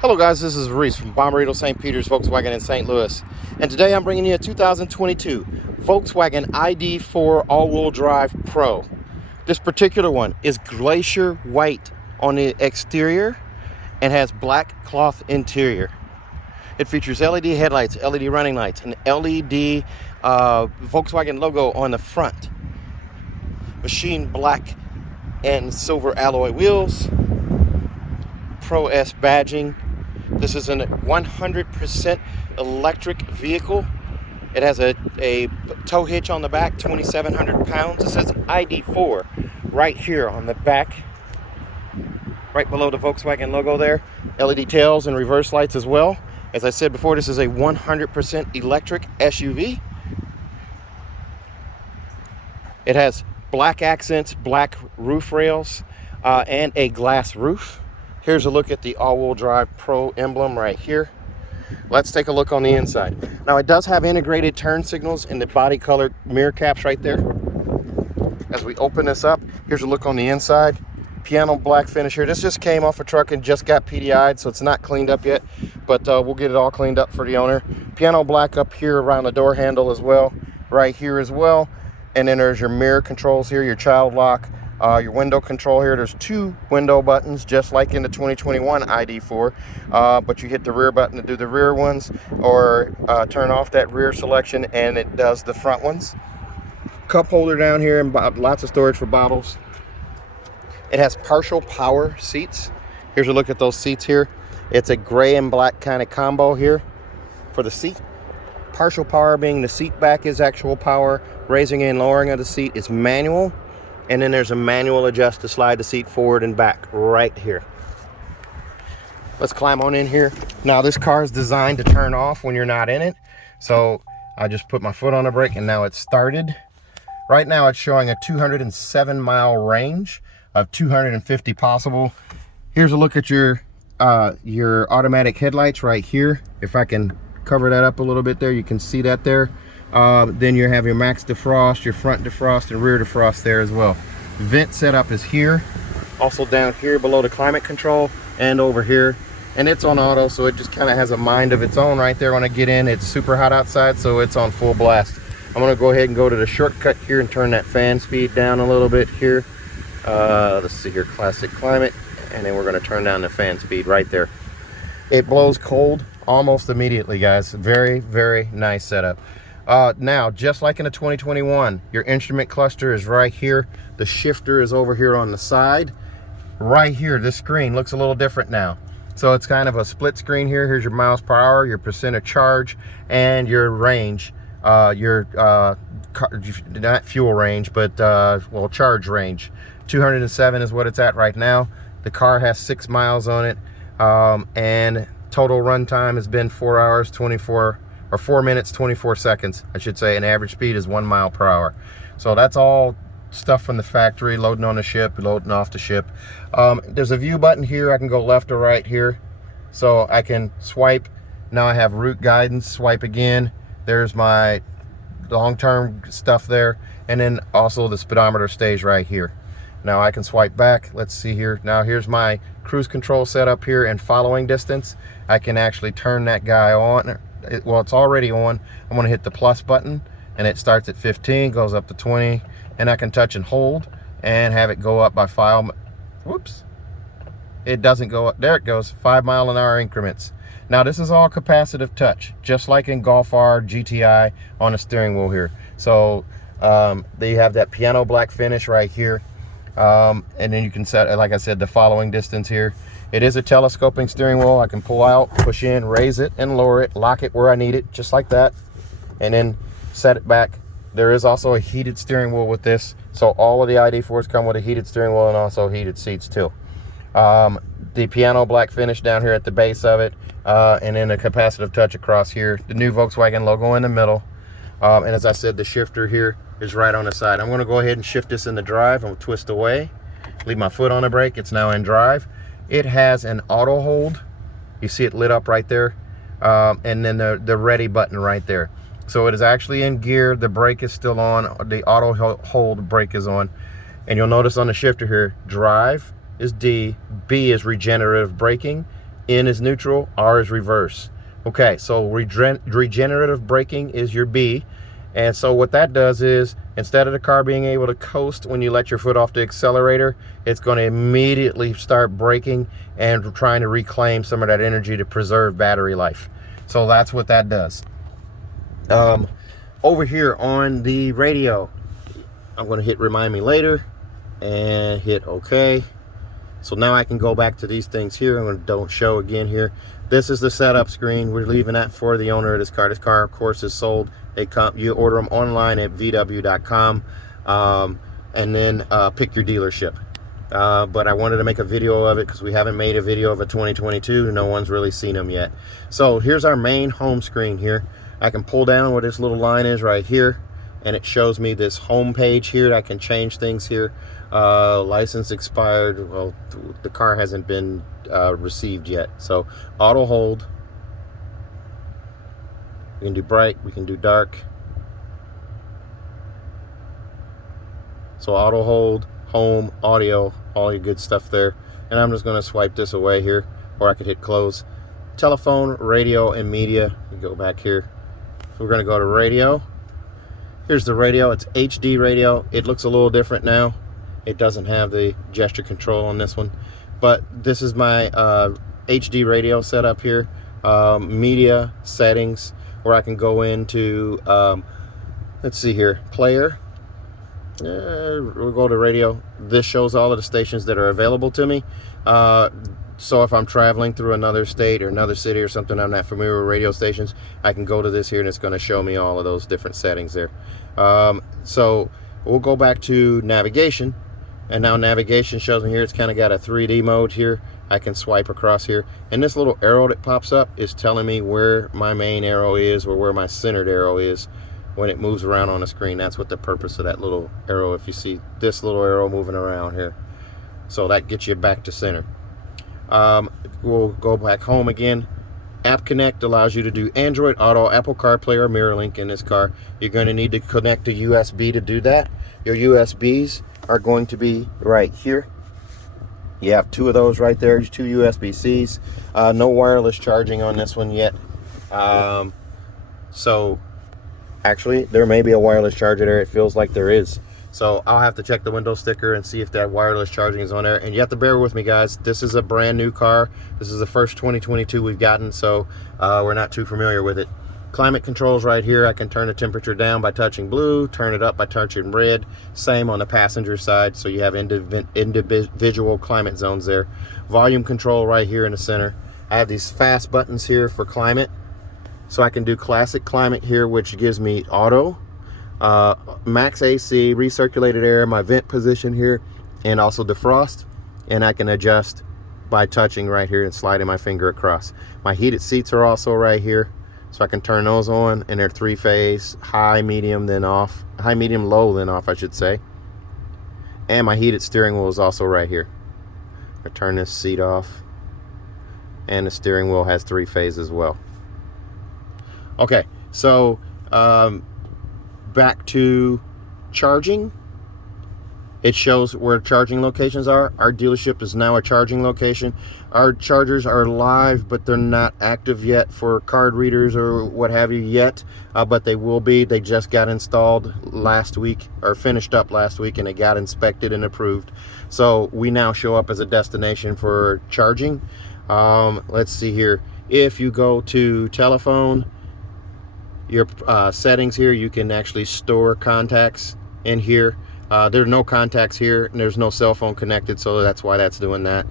Hello guys, this is Reese from Bommarito St. Peter's Volkswagen in St. Louis, and today I'm bringing you a 2022 Volkswagen ID.4 all-wheel drive Pro. This particular one is glacier white on the exterior and has black cloth interior. It features LED headlights, LED running lights, an LED Volkswagen logo on the front, machine black and silver alloy wheels, Pro S badging. This is a 100% electric vehicle. It has a tow hitch on the back, 2,700 pounds. It says ID.4 right here on the back, right below the Volkswagen logo there. LED tails and reverse lights as well. As I said before, this is a 100% electric SUV. It has black accents, black roof rails, and a glass roof. Here's a look at the all-wheel drive Pro emblem right here. Let's take a look on the inside. Now it does have integrated turn signals in the body color mirror caps right there. As we open this up, here's a look on the inside. Piano black finish here. This just came off a truck and just got PDI'd, so it's not cleaned up yet, but we'll get it all cleaned up for the owner. Piano black up here around the door handle as well, right here as well. And then there's your mirror controls here, your child lock. Your window control here, there's two window buttons just like in the 2021 ID.4, but you hit the rear button to do the rear ones, or turn off that rear selection and it does the front ones. Cup holder down here and lots of storage for bottles. It has partial power seats. Here's a look at those seats here. It's a gray and black kind of combo here for the seat. Partial power being the seat back is actual power, raising and lowering of the seat is manual. And then there's a manual adjust to slide the seat forward and back right here. Let's climb on in here. Now this car is designed to turn off when you're not in it. So I just put my foot on the brake and now it's started. Right now it's showing a 207-mile range of 250 possible. Here's a look at your automatic headlights right here. If I can cover that up a little bit there, you can see that there. Then you have your max defrost, your front defrost, and rear defrost there as well. Vent setup is here, also down here below the climate control and over here, and it's on auto, so it just kind of has a mind of its own right there. When I get in, it's super hot outside, so it's on full blast. I'm going to go ahead and go to the shortcut here and turn that fan speed down a little bit here. Let's see here, classic climate, and then we're going to turn down the fan speed right there. It blows cold almost immediately, guys. Very, very nice setup. Now, just like in the 2021, your instrument cluster is right here. The shifter is over here on the side. Right here, this screen looks a little different now. So it's kind of a split screen here. Here's your miles per hour, your percent of charge, and your range. Not fuel range, but well, charge range. 207 is what it's at right now. The car has 6 miles on it, and total run time has been 4 minutes 24 seconds, I should say, and average speed is 1 mile per hour. So that's all stuff from the factory, loading on the ship, loading off the ship. There's a view button here. I can go left or right here, so I can swipe. Now I have route guidance, swipe again. There's my long-term stuff there, and then also the speedometer stays right here. Now I can swipe back. Let's see here. Now here's my cruise control setup here and following distance. I can actually turn that guy on. Well, it's already on. I'm going to hit the plus button and it starts at 15, goes up to 20, and I can touch and hold and have it go up by 5. Whoops, it doesn't go up. There it goes, 5 mile-an-hour increments. Now this is all capacitive touch, just like in Golf R GTI on the steering wheel here. So they have that piano black finish right here, and then you can set, like I said, the following distance here. It is a telescoping steering wheel. I can pull out, push in, raise it and lower it, lock it where I need it, just like that, and then set it back. There is also a heated steering wheel with this, so all of the ID.4s come with a heated steering wheel and also heated seats too. The piano black finish down here at the base of it, and then a capacitive touch across here, the new Volkswagen logo in the middle, and as I said, the shifter here is right on the side. I'm going to go ahead and shift this into drive and twist away, leave my foot on the brake. It's now in drive. It has an auto hold. You see it lit up right there, and then the ready button right there. So it is actually in gear. The brake is still on. The auto hold brake is on. And you'll notice on the shifter here, drive is D, B is regenerative braking, N is neutral, R is reverse. Okay, so regenerative braking is your B. And so what that does is, instead of the car being able to coast when you let your foot off the accelerator, it's going to immediately start braking and trying to reclaim some of that energy to preserve battery life. So that's what that does. Over here on the radio, I'm going to hit remind me later and hit OK. So now I can go back to these things here. I'm going to don't show again here. This is the setup screen. We're leaving that for the owner of this car. This car, of course, is sold. You order them online at VW.com, and then pick your dealership. But I wanted to make a video of it because we haven't made a video of a 2022. No one's really seen them yet. So here's our main home screen here. I can pull down where this little line is right here, and it shows me this home page here. I can change things here. License expired. Well, the car hasn't been received yet. So auto hold. We can do bright, we can do dark. So auto hold, home, audio, all your good stuff there. And I'm just going to swipe this away here, or I could hit close. Telephone, radio, and media. You go back here. So we're going to go to radio. Here's the radio. It's HD radio. It looks a little different now. It doesn't have the gesture control on this one. But this is my HD radio setup here. Media, settings, where I can go into, let's see here, player. We'll go to radio. This shows all of the stations that are available to me. So if I'm traveling through another state or another city or something, I'm not familiar with radio stations, I can go to this here and it's going to show me all of those different settings there. So we'll go back to navigation. And now navigation shows me here, it's kind of got a 3D mode here. I can swipe across here. And this little arrow that pops up is telling me where my main arrow is or where my centered arrow is when it moves around on the screen. That's what the purpose of that little arrow, if you see this little arrow moving around here. So that gets you back to center. We'll go back home again. App Connect allows you to do Android Auto, Apple CarPlay, or MirrorLink in this car. You're going to need to connect a USB to do that. Your USBs are going to be right here. You have two of those right there, two USB-Cs. No wireless charging on this one yet. So actually there may be a wireless charger there. It feels like there is. So I'll have to check the window sticker and see if that wireless charging is on there. And you have to bear with me, guys. This is a brand new car. This is the first 2022 we've gotten, so we're not too familiar with it. Climate controls right here. I can turn the temperature down by touching blue, turn it up by touching red. Same on the passenger side, so you have individual climate zones there. Volume control right here in the center. I have these fast buttons here for climate. So I can do classic climate here, which gives me auto, max AC, recirculated air, my vent position here, and also defrost. And I can adjust by touching right here and sliding my finger across. My heated seats are also right here. So I can turn those on, and they're three-phase, high, medium, then off. High, medium, low, then off, I should say. And my heated steering wheel is also right here. I turn this seat off. And the steering wheel has three-phase as well. Okay, so back to charging. It shows where charging locations are. Our dealership is now a charging location. Our chargers are live, but they're not active yet for card readers or what have you yet, but they will be. They just got installed last week, or finished up last week, and it got inspected and approved. So we now show up as a destination for charging. Let's see here. If you go to telephone, your settings here, you can actually store contacts in here. There are no contacts here, and there's no cell phone connected, so that's why that's doing that.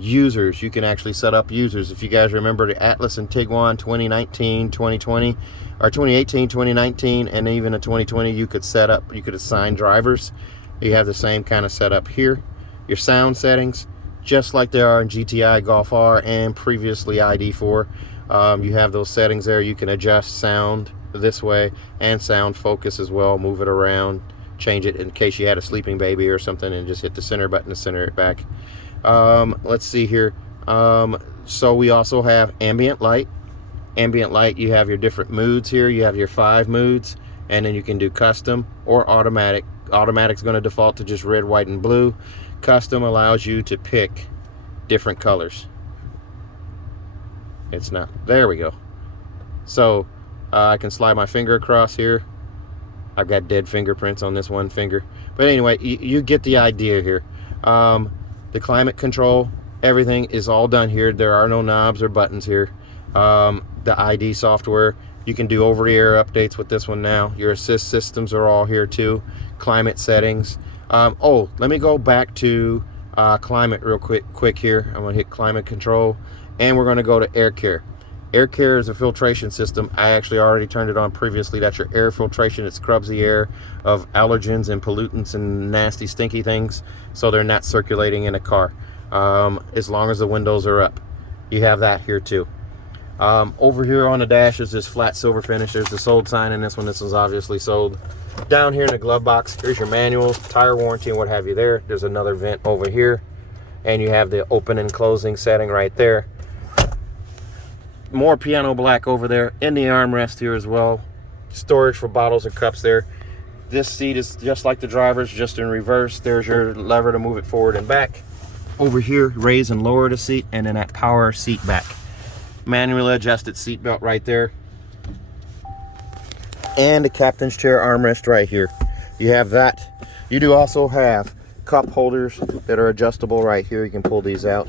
Users, you can actually set up users. If you guys remember the Atlas and Tiguan 2019, 2020, or 2018, 2019, and even a 2020, you could set up, you could assign drivers. You have the same kind of setup here. Your sound settings, just like they are in GTI, Golf R, and previously ID.4. You have those settings there. You can adjust sound this way and sound focus as well, move it around, change it in case you had a sleeping baby or something, and just hit the center button to center it back. Let's see here. So we also have ambient light. Ambient light, you have your different moods here. You have your 5 moods, and then you can do custom or automatic. Automatic is going to default to just red, white, and blue. Custom allows you to pick different colors. It's not. There we go. So I can slide my finger across here. I've got dead fingerprints on this one finger. But anyway, you get the idea here. The climate control, everything is all done here. There are no knobs or buttons here. The ID software, you can do over-the-air updates with this one now. Your assist systems are all here too. Climate settings. Oh, let me go back to climate real quick here. I'm going to hit climate control, and we're going to go to air care. Air care is a filtration system. I actually already turned it on previously. That's your air filtration. It scrubs the air of allergens and pollutants and nasty, stinky things, so they're not circulating in a car. As long as the windows are up. You have that here too. Over here on the dash is this flat silver finish. There's the sold sign in this one. This was obviously sold. Down here in the glove box, here's your manuals, tire warranty, and what have you there. There's another vent over here, and you have the open and closing setting right there. More piano black over there in the armrest here as well. Storage for bottles or cups there. This seat is just like the driver's, just in reverse. There's your lever to move it forward and back. Over here, raise and lower the seat, and then that power seat back. Manually adjusted seat belt right there. And the captain's chair armrest right here. You have that. You do also have cup holders that are adjustable right here. You can pull these out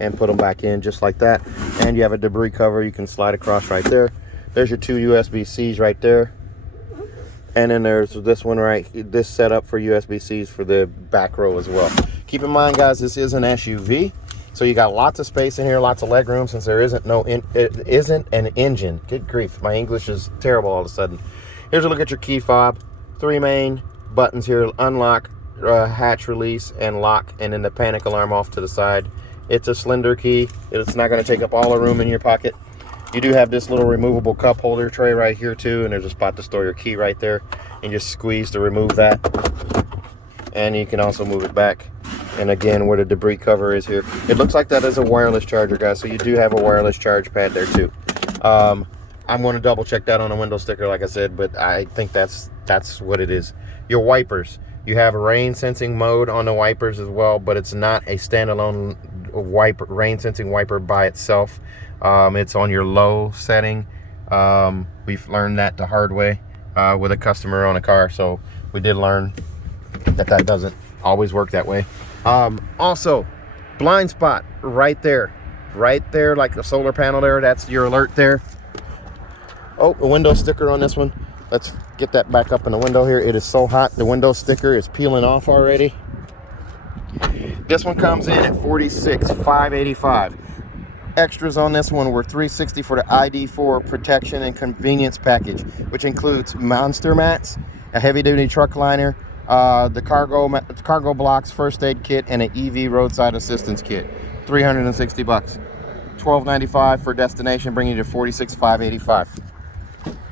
and put them back in just like that. And you have a debris cover you can slide across right there. There's your 2 USB-Cs right there. And then there's this one right, this setup for USB-Cs for the back row as well. Keep in mind, guys, this is an SUV, so you got lots of space in here, lots of leg room, since there isn't an engine. Good grief, my English is terrible all of a sudden. Here's a look at your key fob. 3 main buttons here: unlock, hatch release, and lock, and then the panic alarm off to the side. It's a slender key. It's not going to take up all the room in your pocket. You do have this little removable cup holder tray right here too, and there's a spot to store your key right there, and just squeeze to remove that. And you can also move it back. And again, where the debris cover is here, it looks like that is a wireless charger, guys, so you do have a wireless charge pad there too. I'm going to double check that on a window sticker, like I said, but I think that's what it is. Your wipers, you have a rain sensing mode on the wipers as well, but it's not a standalone rain sensing wiper by itself. It's on your low setting. We've learned that the hard way with a customer on a car, so we did learn that doesn't always work that way. Also, blind spot right there, like the solar panel there. That's your alert there. Oh, the window sticker on this one. Let's get that back up in the window here. It is so hot, the window sticker is peeling off already. This one comes in at $46,585. Extras on this one were $360 for the ID.4 protection and convenience package, which includes monster mats, a heavy-duty truck liner, the cargo blocks, first aid kit, and an EV roadside assistance kit. $360. $12.95 for destination, bringing you to $46,585.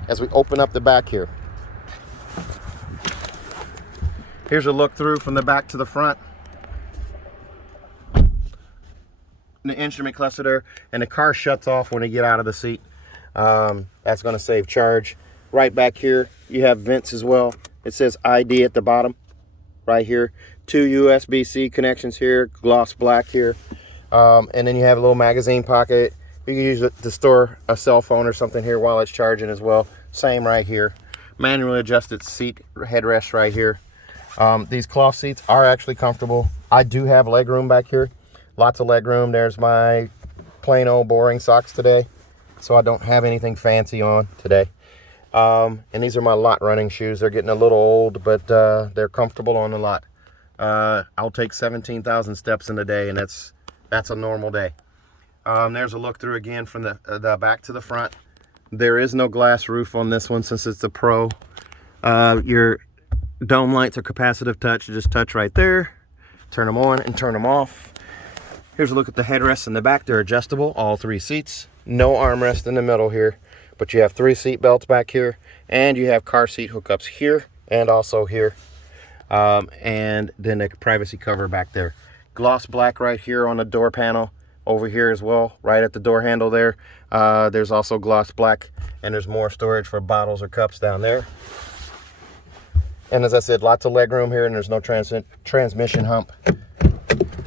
As we open up the back here, here's a look through from the back to the front. The instrument cluster there, and the car shuts off when you get out of the seat. That's going to save charge. Right back here, you have vents as well. It says ID at the bottom, right here. 2 USB-C connections here, gloss black here. And then you have a little magazine pocket. You can use it to store a cell phone or something here while it's charging as well. Same right here. Manually adjusted seat headrest right here. These cloth seats are actually comfortable. I do have leg room back here. Lots of leg room. There's my plain old boring socks today, so I don't have anything fancy on today. And these are my lot running shoes. They're getting a little old, but they're comfortable on the lot. I'll take 17,000 steps in a day, and that's a normal day. There's a look through again from the back to the front. There is no glass roof on this one since it's a Pro. Your dome lights are capacitive touch. You just touch right there, turn them on and turn them off. Here's a look at the headrests in the back. They're adjustable, all 3 seats. No armrest in the middle here, but you have 3 seat belts back here, and you have car seat hookups here and also here. And then a privacy cover back there. Gloss black right here on the door panel, over here as well, right at the door handle there. There's also gloss black, and there's more storage for bottles or cups down there. And as I said, lots of leg room here, and there's no transmission hump.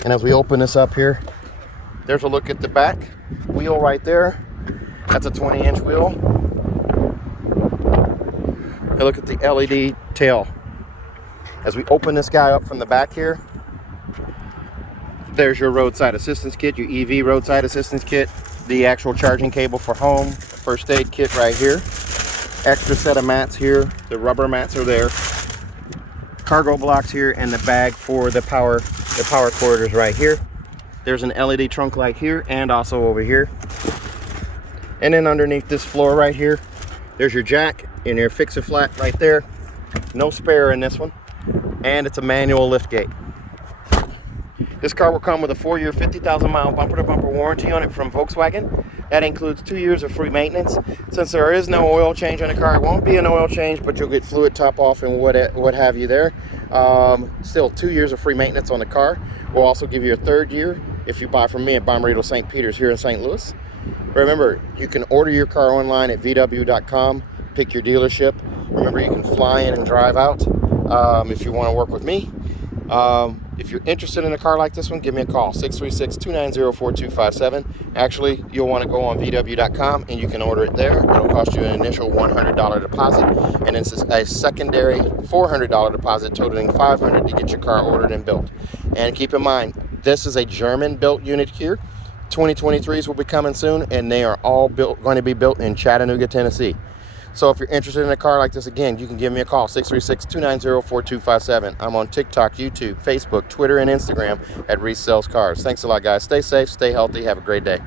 And as we open this up here, There's a look at the back wheel right there. That's a 20-inch wheel. And look at the LED tail. As we open this guy up from the back here, there's your roadside assistance kit, your EV roadside assistance kit, the actual charging cable for home, first aid kit right here, extra set of mats here, the rubber mats are there, cargo blocks here, and the bag for the power corridors right here. There's an LED trunk light here and also over here. And then underneath this floor right here, there's your jack and your fix-a-flat right there. No spare in this one. And it's a manual lift gate. This car will come with a 4-year, 50,000-mile bumper-to-bumper warranty on it from Volkswagen. That includes 2 years of free maintenance. Since there is no oil change on the car, it won't be an oil change, but you'll get fluid top off and what have you there. Still 2 years of free maintenance on the car. We'll also give you a 3rd year if you buy from me at Bommarito St. Peter's here in St. Louis. Remember, you can order your car online at VW.com, pick your dealership. Remember, you can fly in and drive out if you want to work with me. If you're interested in a car like this one, give me a call, 636-290-4257. Actually, you'll want to go on VW.com and you can order it there. It'll cost you an initial $100 deposit, and it's a secondary $400 deposit totaling $500 to get your car ordered and built. And keep in mind, this is a German-built unit here. 2023s will be coming soon, and they are all going to be built in Chattanooga, Tennessee. So if you're interested in a car like this, again, you can give me a call, 636-290-4257. I'm on TikTok, YouTube, Facebook, Twitter, and Instagram at Reese Sells Cars. Thanks a lot, guys. Stay safe, stay healthy, have a great day.